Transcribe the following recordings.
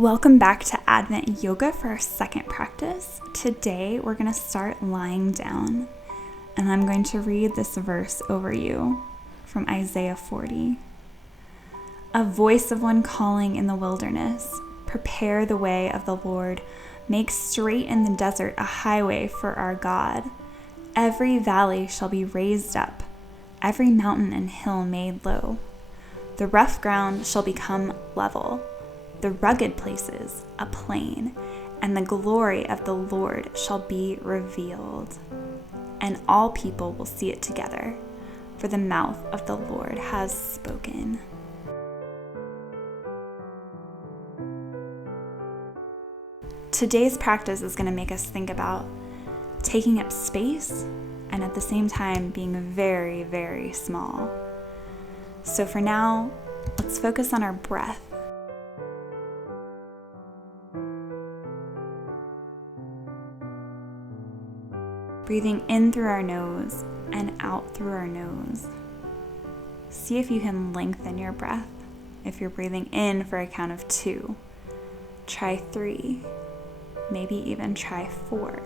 Welcome back to Advent Yoga for our second practice. Today we're going to start lying down, and I'm going to read this verse over you from Isaiah 40. A voice of one calling in the wilderness, prepare the way of the Lord, make straight in the desert a highway for our God. Every valley shall be raised up, every mountain and hill made low. The rough ground shall become level, the rugged places a plain, and the glory of the Lord shall be revealed. And all people will see it together, for the mouth of the Lord has spoken. Today's practice is going to make us think about taking up space and at the same time being very, very small. So for now, let's focus on our breath. Breathing in through our nose and out through our nose. See if you can lengthen your breath. If you're breathing in for a count of 2, try 3, maybe even try 4.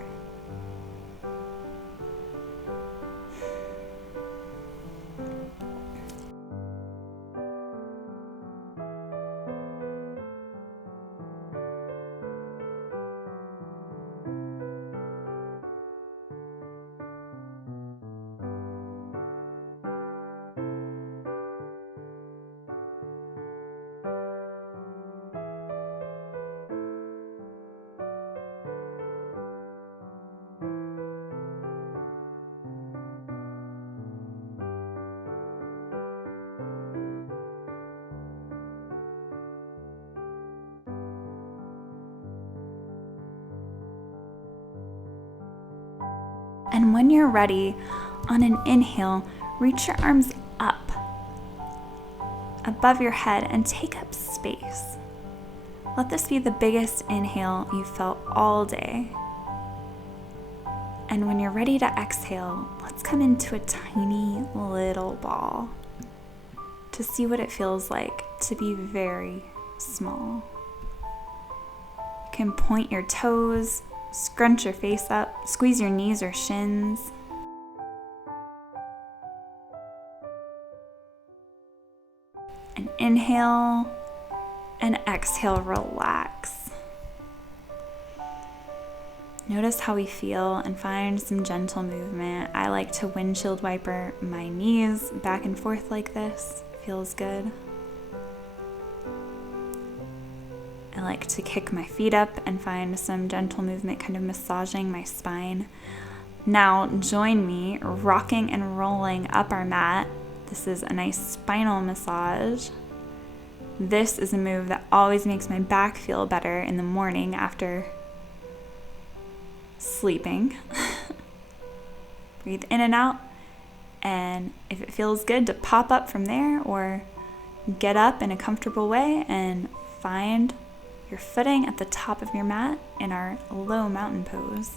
And when you're ready, on an inhale, reach your arms up above your head and take up space. Let this be the biggest inhale you've felt all day. And when you're ready to exhale, let's come into a tiny little ball to see what it feels like to be very small. You can point your toes, scrunch your face up, squeeze your knees or shins. And inhale and exhale, relax. Notice how we feel and find some gentle movement. I like to windshield wiper my knees back and forth like this. Feels good. I like to kick my feet up and find some gentle movement, kind of massaging my spine. Now join me rocking and rolling up our mat. This is a nice spinal massage. This is a move that always makes my back feel better in the morning after sleeping. Breathe in and out, and if it feels good to pop up from there or get up in a comfortable way and find your footing at the top of your mat in our low mountain pose.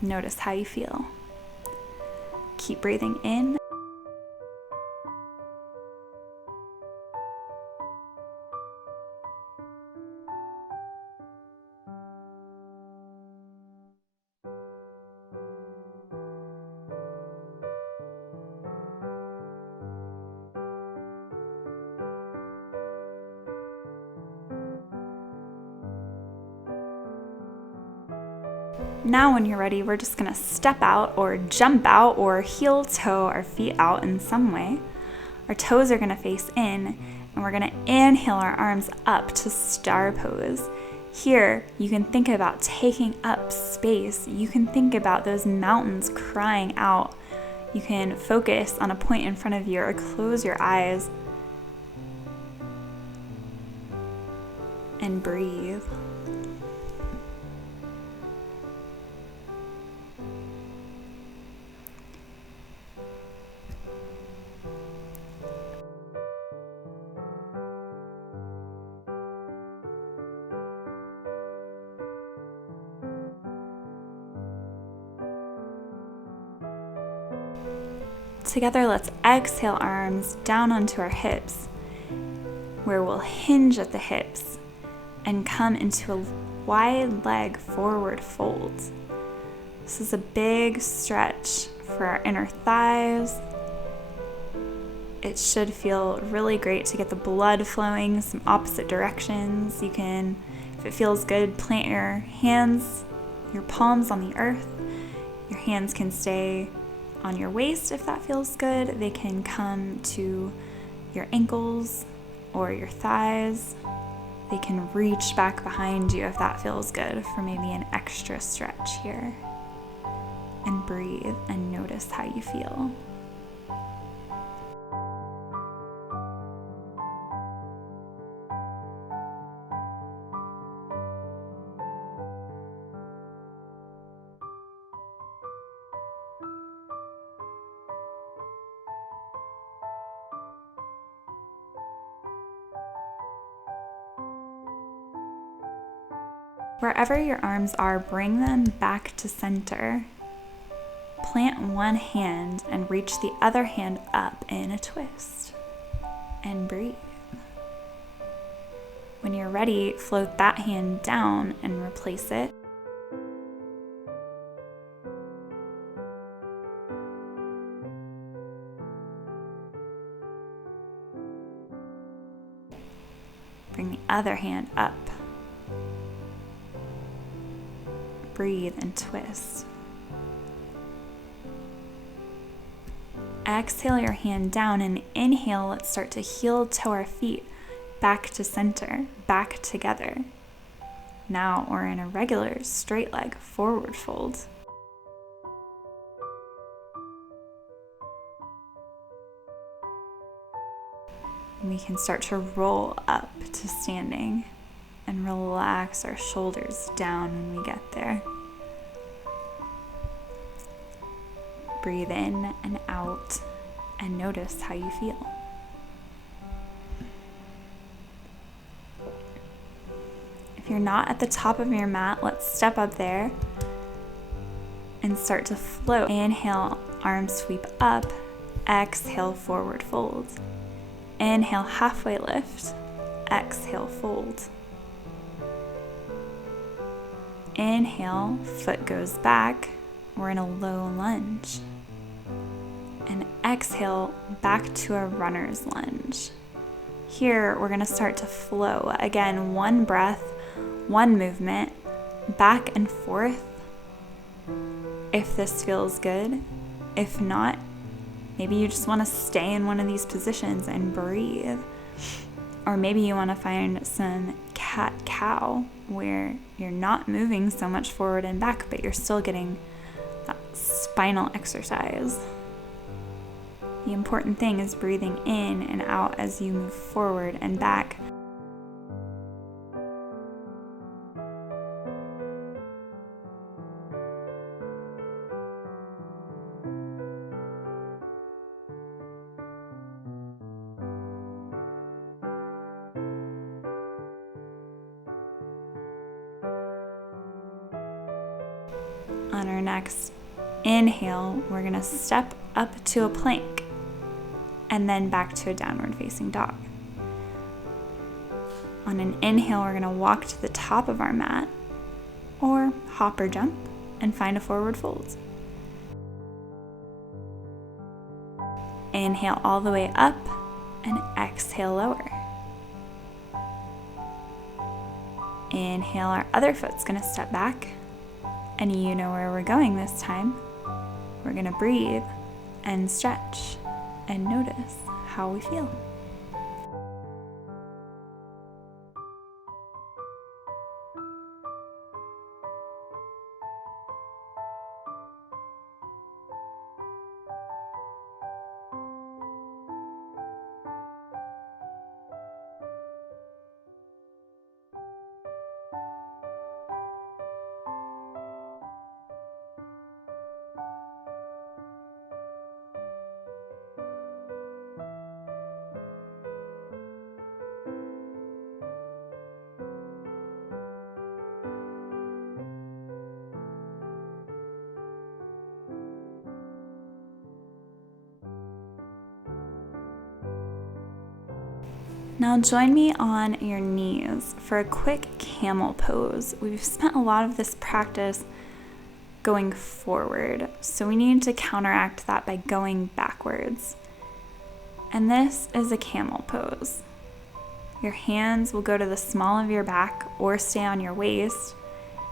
Notice how you feel. Keep breathing in. Now when you're ready, we're just going to step out or jump out or heel toe our feet out in some way. Our toes are going to face in, and we're going to inhale our arms up to star pose. Here, you can think about taking up space. You can think about those mountains crying out. You can focus on a point in front of you or close your eyes and breathe. Together, let's exhale arms down onto our hips, where we'll hinge at the hips. and come into a wide leg forward fold. This is a big stretch for our inner thighs. It should feel really great to get the blood flowing some opposite directions. You can, if it feels good, plant your hands, your palms on the earth. Your hands can stay on your waist if that feels good. They can come to your ankles or your thighs. They can reach back behind you if that feels good for maybe an extra stretch here. And breathe and notice how you feel. Wherever your arms are, bring them back to center. Plant one hand and reach the other hand up in a twist. And breathe. When you're ready, float that hand down and replace it. Bring the other hand up. Breathe and twist. Exhale your hand down and inhale. Let's start to heel toe our feet back to center, back together. Now we're in a regular straight leg forward fold. We can start to roll up to standing and relax our shoulders down when we get there. Breathe in and out and notice how you feel. If you're not at the top of your mat, let's step up there and start to float. Inhale, arms sweep up. Exhale, forward fold. Inhale, halfway lift. Exhale, fold. Inhale, foot goes back. We're in a low lunge. And exhale, back to a runner's lunge. Here, we're gonna start to flow. Again, one breath, one movement, back and forth. If this feels good. If not, maybe you just wanna stay in one of these positions and breathe. Or maybe you wanna find some cat-cow where you're not moving so much forward and back, but you're still getting that spinal exercise. The important thing is breathing in and out as you move forward and back. On our next inhale, we're going to step up to a plank and then back to a downward facing dog. On an inhale, we're going to walk to the top of our mat or hop or jump and find a forward fold. Inhale all the way up and exhale lower. Inhale, our other foot's going to step back. And you know where we're going this time. We're gonna breathe and stretch and notice how we feel. Now join me on your knees for a quick camel pose. We've spent a lot of this practice going forward, so we need to counteract that by going backwards. And this is a camel pose. Your hands will go to the small of your back or stay on your waist,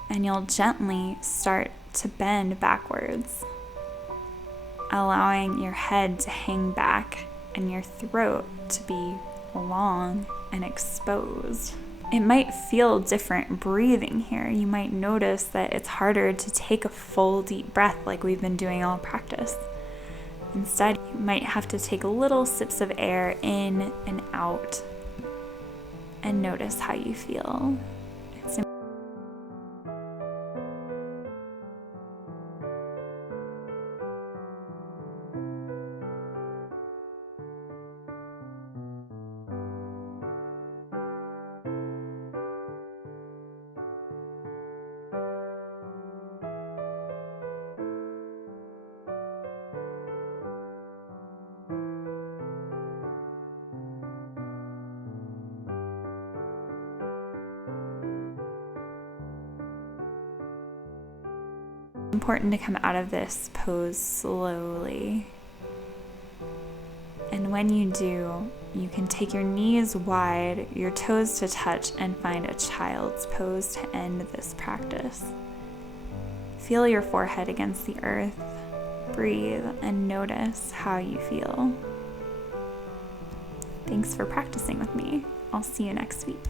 and you'll gently start to bend backwards, allowing your head to hang back and your throat to be long and exposed. It might feel different breathing here. You might notice that it's harder to take a full deep breath like we've been doing all practice. Instead, you might have to take little sips of air in and out and notice how you feel. It's important to come out of this pose slowly. And when you do, you can take your knees wide, your toes to touch, and find a child's pose to end this practice. Feel your forehead against the earth. Breathe and notice how you feel. Thanks for practicing with me. I'll see you next week.